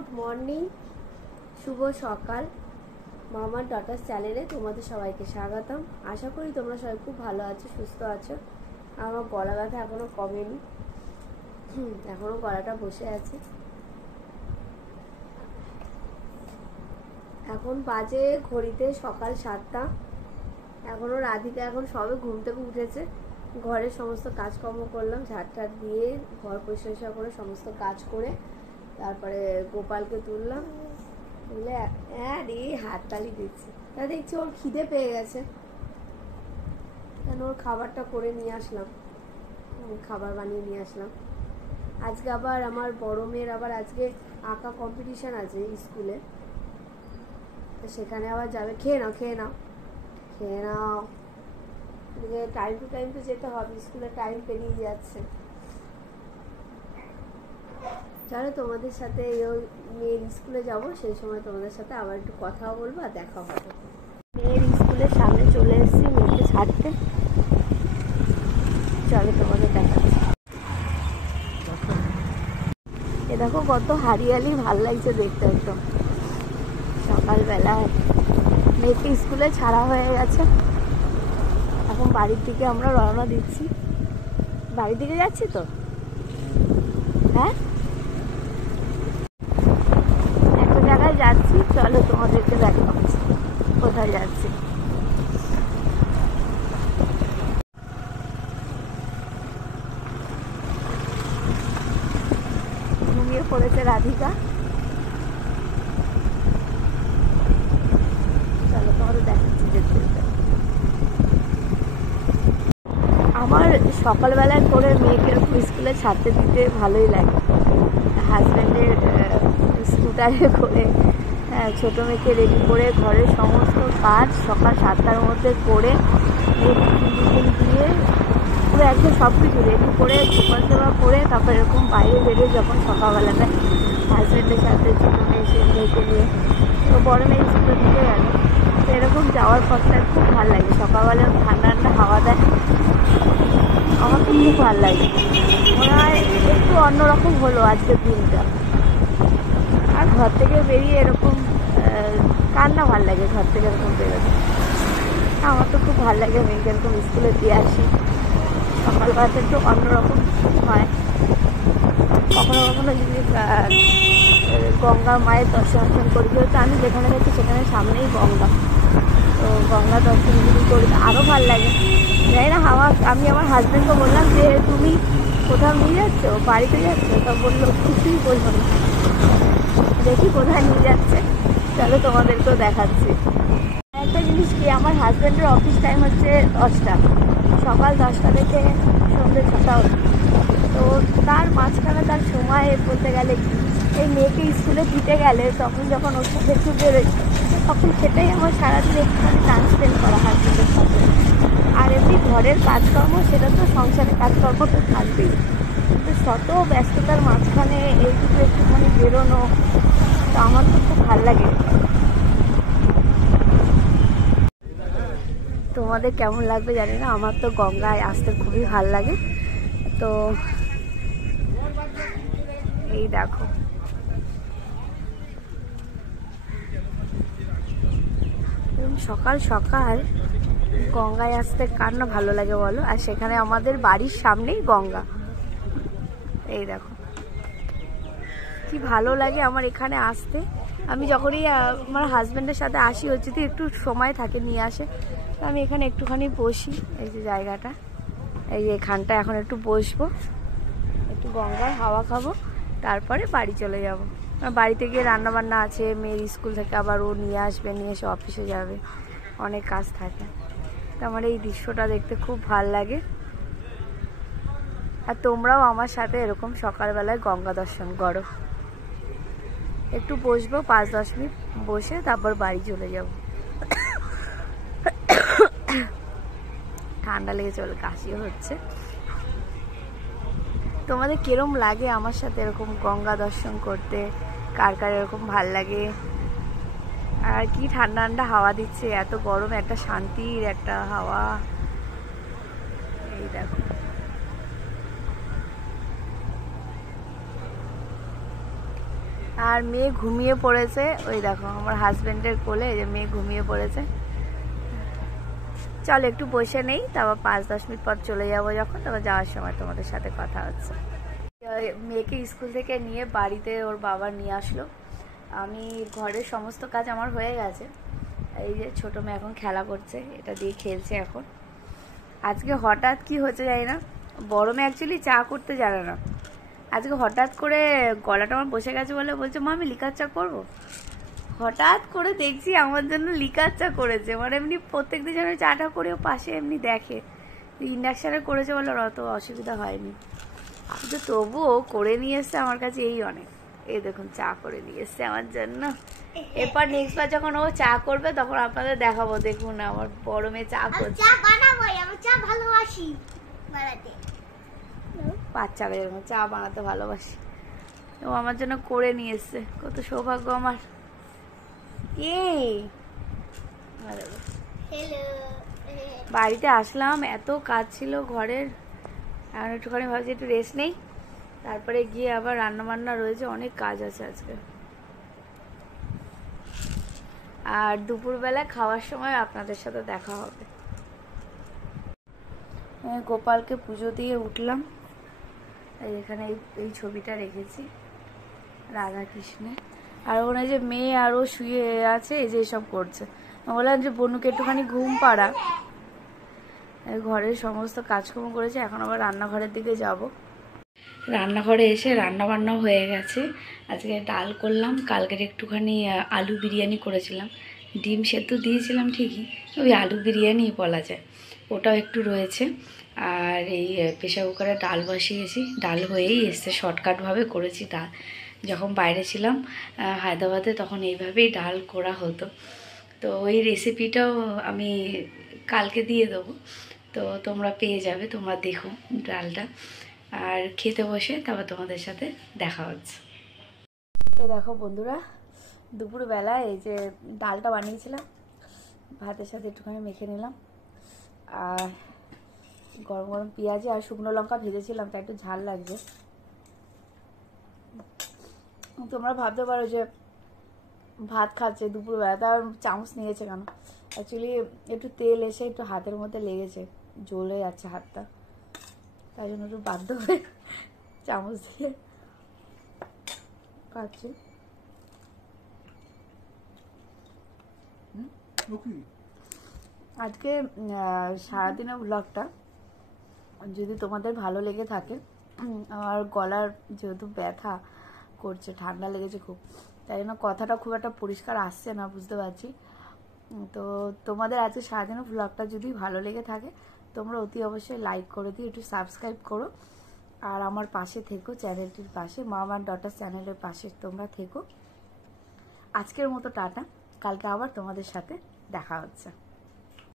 Good morning, শুভ সকাল। মামার daughters চ্যানেলে তোমাদের সবাইকে স্বাগতম। আশা করি তোমরা সবাই খুব ভালো আছো, সুস্থ আছো। আমার গলা ব্যথা এখনো কমেনি, এখনো গলাটা বসে আছে। এখন বাজে ঘড়িতে সকাল 7টা। এখনো রাধিকা এখন সবে ঘুম থেকে উঠেছে। ঘরের সমস্ত কাজকর্ম করলাম, ঝাড় দিয়ে ঘর পরিষ্কার করে সমস্ত কাজ করে তারপরে গোপালকে তুললাম, তুলে হ্যাঁ রে হাততালি দিচ্ছি। তা দেখছি ওর খিদে পেয়ে গেছে, কেন ওর খাবারটা করে নিয়ে আসলাম, খাবার বানিয়ে নিয়ে আসলাম। আজকে আবার আমার বড় মেয়ের আবার আজকে আঁকা কম্পিটিশান আছে স্কুলে, তো সেখানে আবার যাবে। খেয়ে নাও খেয়ে নাও খেয়ে নাও, টাইম টু টাইম তো যেতে হবে, স্কুলে টাইম পেরিয়ে যাচ্ছে। চলো তোমাদের সাথে ওই মেয়ের স্কুলে যাব, সেই সময় তোমাদের সাথে আবার একটু কথাও বলবো আর দেখা হবে। মেয়ের স্কুলের সামনে চলে এসেছি মেয়েকে ছাড়তে, চলো তোমাদের দেখাচ্ছি। এ দেখো কত হারিয়ালি, ভাল লাগছে দেখতে একদম সকালবেলায়। মেয়েকে স্কুলে ছাড়া হয়ে গেছে, এখন বাড়ির দিকে আমরা রওনা দিচ্ছি। বাড়ির দিকে যাচ্ছি তো, হ্যাঁ একটা জায়গায় যাচ্ছি, চলো তোমাদেরকে দেখাচ্ছি কোথায় যাচ্ছি। ঘুমিয়ে পড়েছে রাধিকা, চলো তোমাদের দেখাচ্ছি যেতে যেতে। আমার সকালবেলায় করে মেয়েকে স্কুলে ছাড়তে দিতে ভালোই লাগে। হাজব্যান্ডের স্কুটারে করে ছোটো মেয়েকে রেডি করে ঘরের সমস্ত কাজ সকাল 7টার মধ্যে করে টিফিন দিয়ে পুরো একদম সব কিছু রেডি করে সুপার সেবা করে তারপর এরকম বাইরে বেরিয়ে যখন সকালবেলাটায় হাজব্যান্ডের সাথে ছোটো মেয়ে সে মেয়েকে নিয়ে তো বড় মেয়ে স্কুলে দিতে গেল, তো এরকম যাওয়ার পথটা খুব ভালো লাগে। সকালবেলা ঠান্ডা ঠান্ডা হাওয়া দেয়, আমার তো খুব ভালো লাগে। মনে হয় একটু অন্যরকম হলো আজকের দিনটা। আর ঘর থেকে বেরিয়ে এরকম কার না ভালো লাগে ঘর থেকে এরকম বেরোতে। আমার তো খুব ভালো লাগে মেয়েকে এরকম স্কুলে দিয়ে আসি। সকালবেলাটা একটু অন্যরকম হয়। কখনো কখনো যদি গঙ্গা মায়ের দর্শন করি, যেহেতু আমি যেখানে যাচ্ছি সেখানে সামনেই গঙ্গা, তো গঙ্গা দর্শন যদি করি আরও ভালো লাগে। জানি না আমি আমার হাজব্যান্ডকে বললাম যে তুমি কোথাও নিয়ে যাচ্ছ, বাড়িতে যাচ্ছ? তো বললো কিছুই বলবো না, দেখি কোথায় নিয়ে যাচ্ছে, চলো তোমাদেরকেও দেখাচ্ছি। একটা জিনিস কি, আমার হাজব্যান্ডের অফিস টাইম হচ্ছে 10টা, সকাল 10টা থেকে সন্ধ্যে 6টা অবধি। তো তার মাঝখানে তার সময় বলতে গেলে কি, এই মেয়েকে স্কুলে দিতে গেলে তখন যখন ওর সাথে একটু বেরোই, তখন সেটাই আমার সারাদিন একটুখানি টাইম স্পেন্ড করা হাজব্যান্ডের সাথে। আর এমনি ঘরের কাজকর্ম, সেটা তো সংসারের কাজকর্ম তো থাকবেই, কিন্তু শত ব্যস্ততার মাঝখানে এইটুকু একটুখানি বেরোনো, তো আমার তো খুব ভালো লাগে। তোমাদের কেমন লাগবে জানি না, আমার তো গঙ্গায় আসতে খুবই ভালো লাগে। তো এই দেখো সকাল সকাল গঙ্গায় আসতে কার না ভালো লাগে বলো, আর সেখানে আমাদের বাড়ির সামনেই গঙ্গা। এই দেখো কি ভালো লাগে আমার এখানে আসতে। আমি যখনই আমার হাজব্যান্ডের সাথে আসি, হচ্ছে তো একটু সময় থাকে নিয়ে আসে, তো আমি এখানে একটুখানি বসি। এই যে জায়গাটা, এই যে এখানটা এখন একটু বসবো, একটু গঙ্গার হাওয়া খাবো, তারপরে বাড়ি চলে যাব। বাড়িতে গিয়ে রান্নাবান্না আছে, মেয়ের স্কুল থেকে আবার ও নিয়ে আসবে, নিয়ে এসে অফিসে যাবে, অনেক কাজ থাকে। তো আমার এই দৃশ্যটা দেখতে খুব ভাল লাগে। আর তোমরাও আমার সাথে এরকম সকালবেলায় গঙ্গা দর্শন করো। একটু বসবো 5-10 মিনিট, বসে তারপর বাড়ি চলে যাব। ঠান্ডা লেগে চলে, কাশিও হচ্ছে। তোমাদের কিরম লাগে আমার সাথে এরকম গঙ্গা দর্শন করতে, কার কার এরকম ভাল লাগে? আর কি ঠান্ডা ঠান্ডা হাওয়া দিচ্ছে, এত গরম একটা শান্তির একটা হাওয়া। এই দেখো আর মেয়ে ঘুমিয়ে পড়েছে, ওই দেখো আমার হাজবেন্ডের কোলে, এই যে মেয়ে ঘুমিয়ে পড়েছে। চল একটু বসে নেই, তারপর 5-10 মিনিট পর চলে যাবো, যখন তারপর যাওয়ার সময় তোমাদের সাথে কথা হচ্ছে। মেয়েকে স্কুল থেকে নিয়ে বাড়িতে ওর বাবা নিয়ে আসলো। আমি ঘরের সমস্ত কাজ আমার হয়ে গেছে। এই যে ছোটো মেয়ে এখন খেলা করছে, এটা দিয়ে খেলছে এখন। আজকে হঠাৎ কি হচ্ছে জানি না, বড় মেয়ে অ্যাকচুয়ালি চা করতে জানে না। আজকে হঠাৎ করে গলাটা আমার বসে গেছে বলে বলছে মা আমি লিকার চা করবো। হঠাৎ করে দেখছি আমার জন্য লিকার চা করেছে। মানে এমনি প্রত্যেকদিন যেন চাটা করেও পাশে এমনি দেখে, ইন্ডাকশানে করেছে বলে অত অসুবিধা হয়নি, কিন্তু তবুও করে নিয়ে এসছে আমার কাছে, এই অনেক। এই দেখুন চা করে নিয়ে এসছে আমার জন্য। এরপর নেক্সট বার যখন ও চা করবে তখন আপনাদের দেখাবো। দেখুন আমার বড় মেয়ে চা করছে। বাচ্চা মেয়ে চা বানাতে ভালোবাসি, ও আমার জন্য করে নিয়ে এসছে। কত সৌভাগ্য আমার। বাড়িতে আসলাম, এত কাজ ছিল ঘরের, এখন একটুখানি ভাবছি একটু রেস্ট নেই, তারপরে গিয়ে আবার রান্না বান্না রয়েছে, অনেক কাজ আছে আজকে। আর দুপুরবেলা খাওয়ার সময় আপনাদের সাথে দেখা হবে। গোপালকে পুজো দিয়ে উঠলাম, এখানে এই ছবিটা রেখেছি রাধা কৃষ্ণের। আর ওখানে যে মেয়ে আরও শুয়ে আছে, এই যে এসব করছে। বললাম যে বনুকে একটুখানি ঘুম পাড়া। ঘরের সমস্ত কাজকর্ম করেছে, এখন আবার রান্নাঘরের দিকে যাব। রান্নাঘরে এসে রান্না বান্নাও হয়ে গেছে। আজকে ডাল করলাম, কালকের একটুখানি আলু বিরিয়ানি করেছিলাম, ডিম সেদ্ধ দিয়েছিলাম ঠিকই, ওই আলু বিরিয়ানি বলা যায়, ওটাও একটু রয়েছে। আর এই প্রেশার কুকারে ডাল বসিয়েছি, ডাল হয়েই এসছে, শর্টকাটভাবে করেছি ডাল। যখন বাইরে ছিলাম হায়দ্রাবাদে তখন এইভাবেই ডাল করা হতো, তো ওই রেসিপিটাও আমি কালকে দিয়ে দেবো, তো তোমরা পেয়ে যাবে, তোমরা দেখো ডালটা। আর খেতে বসে তারপর তোমাদের সাথে দেখা হচ্ছে। তো দেখো বন্ধুরা, দুপুরবেলা এই যে ডালটা বানিয়েছিলাম, ভাতের সাথে একটুখানি মেখে নিলাম, আর গরম গরম পেঁয়াজি আর শুকনো লঙ্কা ভেজেছিলাম, তাই একটু ঝাল লাগছে। তোমরা ভাবতে পারো যে ভাত খাচ্ছে দুপুরবেলা, তার চামচ নিয়েছে কেন? অ্যাকচুয়ালি একটু তেল এসে একটু হাতের মধ্যে লেগেছে, জ্বলে যাচ্ছে হাতটা, তাই জন্য একটু বাধ্য হয়ে চামচ দিয়ে খাচ্ছি। আজকে সারাদিনের ব্লগটা যদি তোমাদের ভালো লেগে থাকে, আমার গলার যেহেতু ব্যথা করছে, ঠান্ডা লেগেছে খুব, তাই জন্য কথাটা খুব একটা পরিষ্কার আসছে না, বুঝতে পারছি। তো তোমাদের আজকে সারাদিনের ব্লগটা যদি ভালো লেগে থাকে, তোমরা অতি অবশ্যই লাইক করে দিও, একটু সাবস্ক্রাইব করো, আর আমার পাশে থেকো, চ্যানেলটির পাশে, মম অ্যান্ড ডটার চ্যানেলের পাশে তোমরা থেকো। আজকের মতো টাটা, কালকে আবার তোমাদের সাথে দেখা হচ্ছে।